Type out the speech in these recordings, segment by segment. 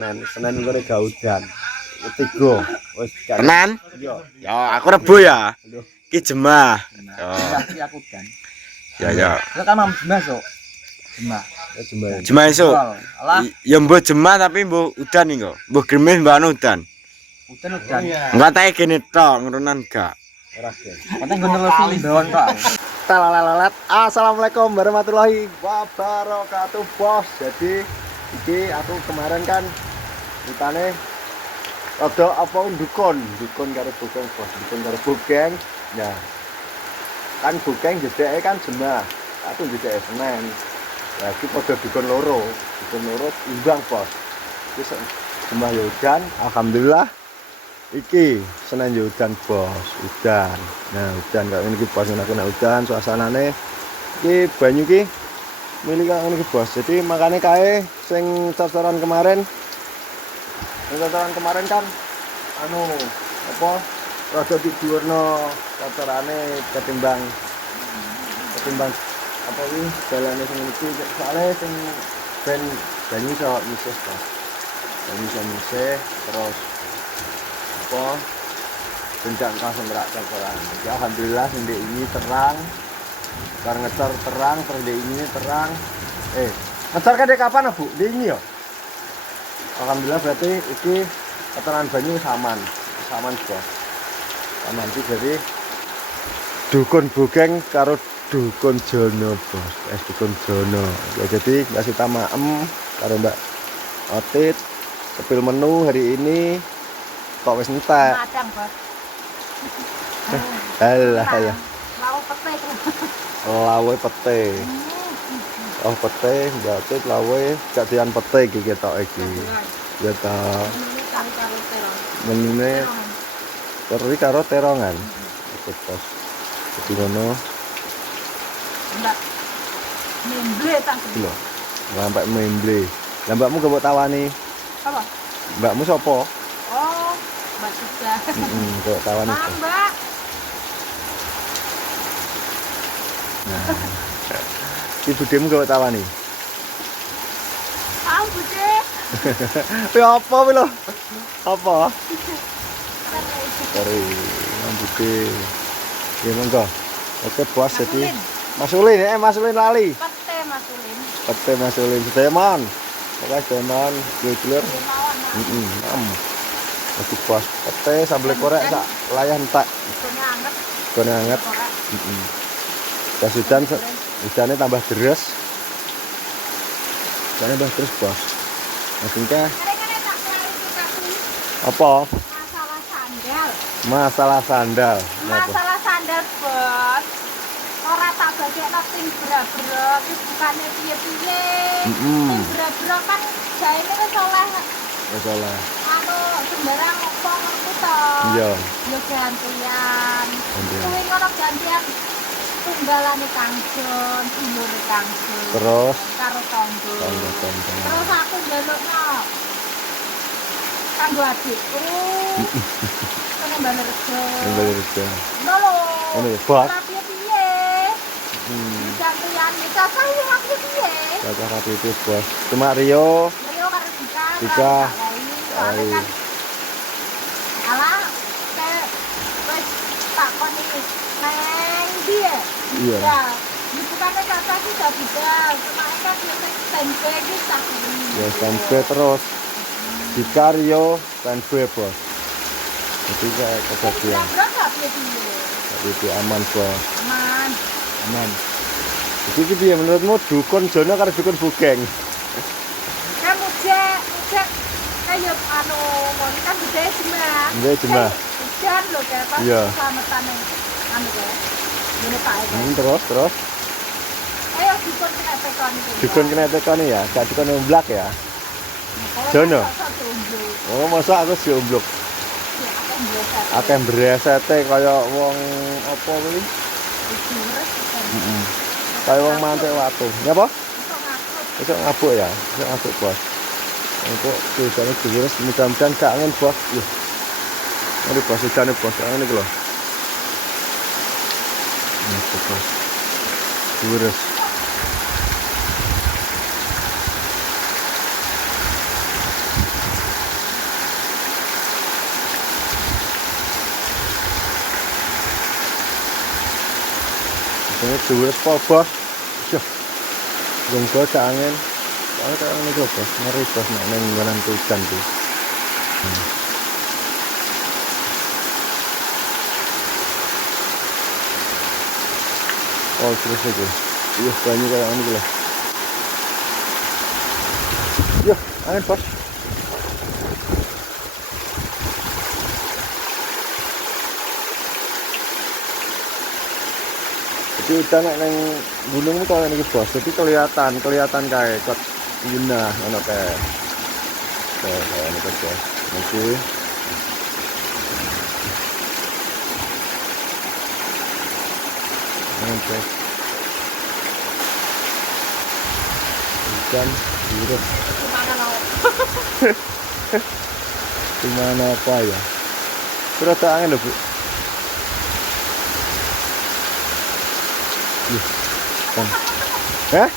Senin kene gak udan. Ketiga wis Tenan? Iya. Ya, aku Rebo ya. Lho, Ki Jemah. Ya. Iki aku udan. Ya. Lah kan mam Jemah, Sok. Jemah. jembar. Jemah esuk. Alah, Ya mbok Jemah tapi mbok udan iki kok. Mbok Grimis mbok anu udan. udan. Enggak tae kene tok, ngurunan gak. Ora gen. Katanya gue nelfon bawon kok. Talalalat. Assalamualaikum warahmatullahi wabarakatuh, Bos. Jadi iki aku kemarin kan ditane rada apa dukun karo bukeng, Bos. Dukun karo bukeng. Nah, kan bukeng jedeke kan Jemah. Aku jedeke Senin. Lah iki padha dukun loro imbang, Bos. Wis Jemah ya udan, alhamdulillah. Iki Senin ya udan, Bos. Udan. Nah, udan kok ngene iki, Bos. Aku nek udan suasanane iki banyu iki milih kok ngene iki, Bos. Jadi makane kae sing cocoran kemarin. Cocoran kemarin kan anu apa rada diduwerno cocorane ketimbang apa iki dalane sing iki soalnya sing ben banyu iso misih, Bos. Banyu iso misih terus apa benjang langsung gerak cocoran. Ya alhamdulillah sing ini terang. Bar ngecor terang, terus ini terang. Ngecor kade kapan, Bu? Di ini ya. Alhamdulillah berarti iki keterangan banyu aman, Bos. Aman sih jadi dukun bukeng karo dukun jono, Bos. Dukun jono. Ya jadi Mbak Sita Maem karo Mbak Otit sepil menu hari ini kok wis entek. Madang, Bos. Alah. Lauk pete terus. Lawe pete. Oh pete, berarti lawe jadian pete iki ketok iki. Ya ta. Ini karo terong. Menune teri karo terongan. Oke, Bos. Jadi ngono. Mbak. Memble tak. Lho. Sampai memble. Lah mbakmu gak mbok tawani. Apa? Mbakmu sapa? Oh, Mbak Suja. Kok tawani. Bang, Mbak. Nah. Ki budemu gak mbok tawani. Tahu, Bude. Kuwi apa kuwi lho? Apa? Dari Bude. Ya monggo. Oke, Bos. Jadi Masulin lali. Pete masulin. Pete Masulin Sedeman. Oke, Sedeman, dulur. Dia mawon. Masih, Bos. Pete sambel korek sak layah entek. Ikannya anget. Gone anget. Korek. Pas hujannya tambah deres. Hujannya tambah deres, Bos. Maksudnya Kadang-kadang tak klarifikasi apa? masalah sandal. Masalah sandal. Napa? Masalah sandal, Bos. Ora tak bagekno sing bra-bra, wis bukane piye-piye. Sing bra-bra kan jaene wis oleh Wis oleh. anu sembarang opo ngono to. Iya. Yo gantian. Gantian. Kuwi ngono gantian tunggalane Kang Jon, dulure Kang Jon. Terus karo tanggo. tangga. Terus aku njalukno kanggo adikku. Kene Mbak Rejo. Kembali kerja. Ngono lho. Ngono ya, Bos. Ora piye-piye. Gantian iki saya aku piye? Baca rapi itu, Bos. Cuma Rio Rio karo Dika. Dika. Soalnya kan alah wis takoni neng dia. Iya. Ya, bukannya kakak sih gak bisa. Kemarin kan dia tempe iki tak ya sampai terus Dika Rio standby, Bos. Jadi kayak kejadian. Berapa piye-piye? Jadi aman, Bos. Aman. Aman. Jadi iki piye menurutmu dukun jono karo dukun bugeng? Kan mujek kayak anu mon kan budaya Jemah. Budaya Jemah. Hujan lho kayak pas Iya. selamatane anu kayak. Ngene Pak. Terus Ayo dukun kena tekon iki. dukun kena tekoni ya, gak dukun umblak ya. Jono? Oh, masa aku si umbluk. Akeh bresete kaya wong apa kuwi? Kaya wong mantek watu. Nyapa? Iso ngabuk ya, iso ngabuk, Bos. Untuk tujuannya diurus, mudah-mudahan gak angin, Bos. Loh. Ini Bos, hujannya, Bos. Angin iki lho. Ini Bos. Diurus. Ini dhuwur pol bos. Syuh. Gonggo ke angin. Soalnya kayak ini bos, ngeri bos nek ning nggonan hujan tuh. Oh terus aja. Iya banyak kayak ini gila. Yuk, angin bos. Jadi udah neng gunung itu kalau ini bos, jadi kelihatan kayak kot guna, anak kayak ini bos. Nanti bos. Hujan biru. Gimana apa ya? Terus ada angin loh bu. Hah?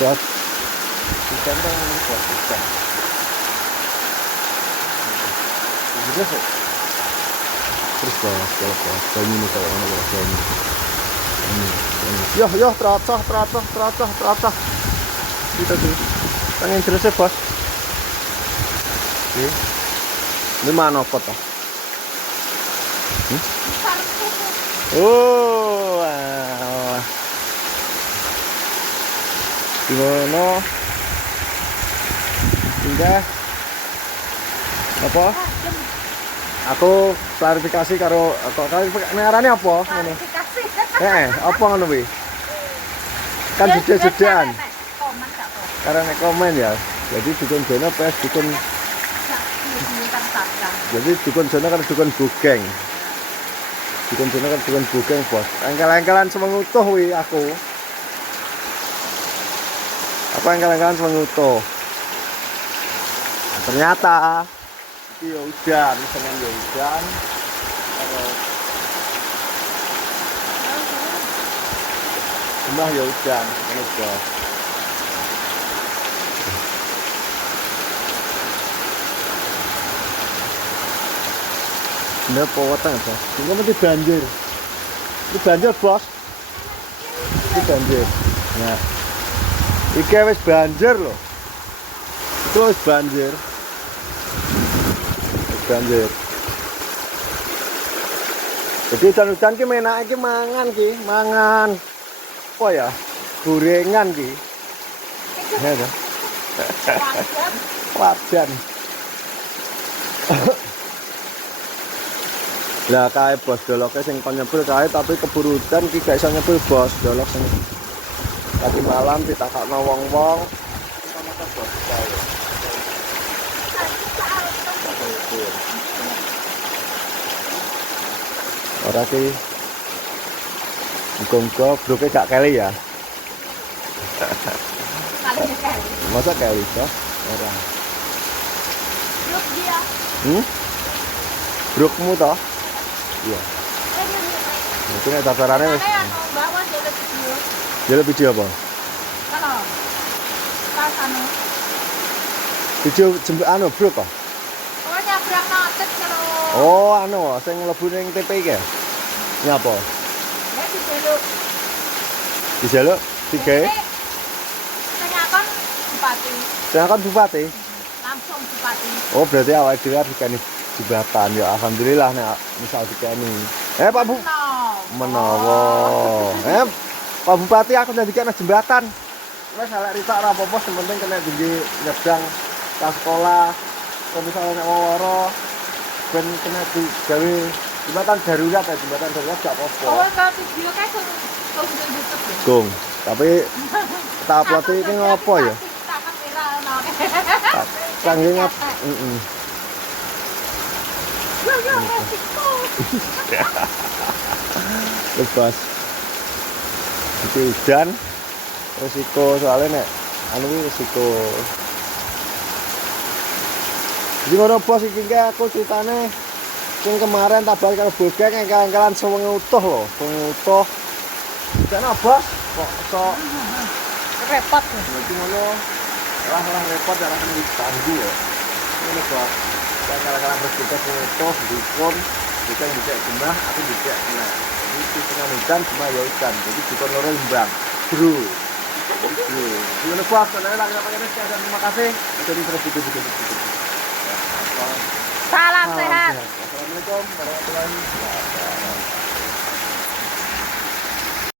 Buat hujan kan buat hujan. Terus bos, banyu nih kayak mana bos banyu. Yo, teracah. Kita tuh, pengen terusnya bos. Ini mana pot ah? Oh, wow. Gimana? Indah. Apa? Aku klarifikasi karo ngarane apa ngene? Apa ngono kuwi? Kan jeda-jedaan. Karena komen ya. Jadi dukun jono PS dukun. Jadi dukun jono kan dukun bugeng. Dukun jono kan dukun bugeng, bos. Engkel-engkelan semengutuh kuwi aku. Apa engkel-engkelan semengutuh? Nah, ternyata iki ya hujan, seneng ya hujan. Cuma ya hujan, ini bos. Ini pewatan bos, ini mesti banjir. Ini banjir bos. Ini banjir. Nah, iki wis banjir loh. Itu wis banjir. Banjir. Jadi hujan-hujan ki menake ki mangan. Apa ya? Gorengan ki. Ya ta. Wajan. Lah kae bos doloke sing kon nyebul kae tapi keburu hujan ki gak iso nyebul bos dolok sing. Tadi malam ditakakno wong-wong. Bos kae. Ora ki gonggo bloke gak keli ya. Masa keli toh? Ora. Bruk dia. Brukmu toh? Iya. Itu nek tatarane wis. Bawa video. Jadi video apa? Kalau pas anu. Video anu bruk kok. Pokoknya bruk notet kalau. Oh, anu sing mlebu ning TP iki. Nyapa? Nek dijeluk. Dijaluk digawe. Sing akon bupati. Sing akon bupati. Langsung bupati. Oh, berarti awake dhewe harus dikani jembatan. Ya alhamdulillah nek misal dikani. Pak Bu. Menawa. Pak Bupati aku ndadikane jembatan. Wes elek ritak ora apa-apa, sing penting kena tinggi nyebrang ke sekolah. Kalau misalnya nek woro ben kena digawe jembatan darurat ya, jembatan darurat gak apa-apa. Oh, kalau video kan kok di YouTube ya. Gong. Tapi tak upload iki ngopo ya? Tak kan viral no. Canggih ngap. Yo resiko. Lepas. Iki hujan. Resiko soalnya nek anu iki resiko. Jadi ngono bos iki aku ceritane sing kemarin tabal karo bogeng engkel-engkelan sewengi utuh lho, sewengi utuh. Dan bos kok iso Repot. Jadi ngono lah repot jarang ditanggu ya. Ini bos. Kita kalah-kalah berbeda foto, dukun, kita bisa gemah, aku bisa kena. Ini tengah hujan, gemah ya hujan. Jadi dukun loro imbang. Bro. Bro. Gimana puas? Karena lagi apa ya? Terima kasih. Jadi terus video. Salam sehat. Assalamualaikum warahmatullahi wabarakatuh.